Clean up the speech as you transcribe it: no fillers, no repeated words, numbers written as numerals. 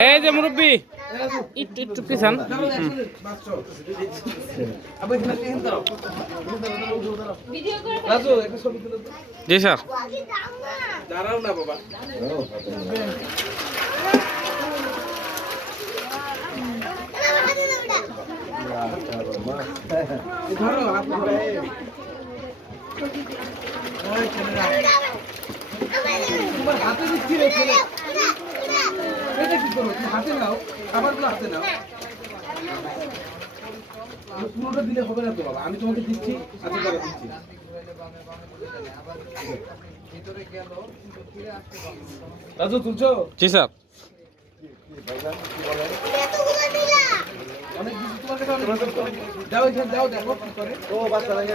এই যে মুরব্বি একটু একটু পিছান। জি স্যার। দাঁড়াও না বাবা। ধরো হাত ধরে। তোমার হাতে দিচ্ছি রে ছেলে। এটা কি করো? তুমি হাতে নাও, খাবারগুলো হাতে নাও। পুরোটা দিলে হবে না তো বাবা, আমি তোমাকে দিচ্ছি, হাতে করে দিচ্ছি। রাজু তুলছো? জি স্যার। অনেক কিছু তোমার কাছে অনেক কিছু। যাও এখানে যাও, দেখো কি করে। ও বাচ্চা লাগে।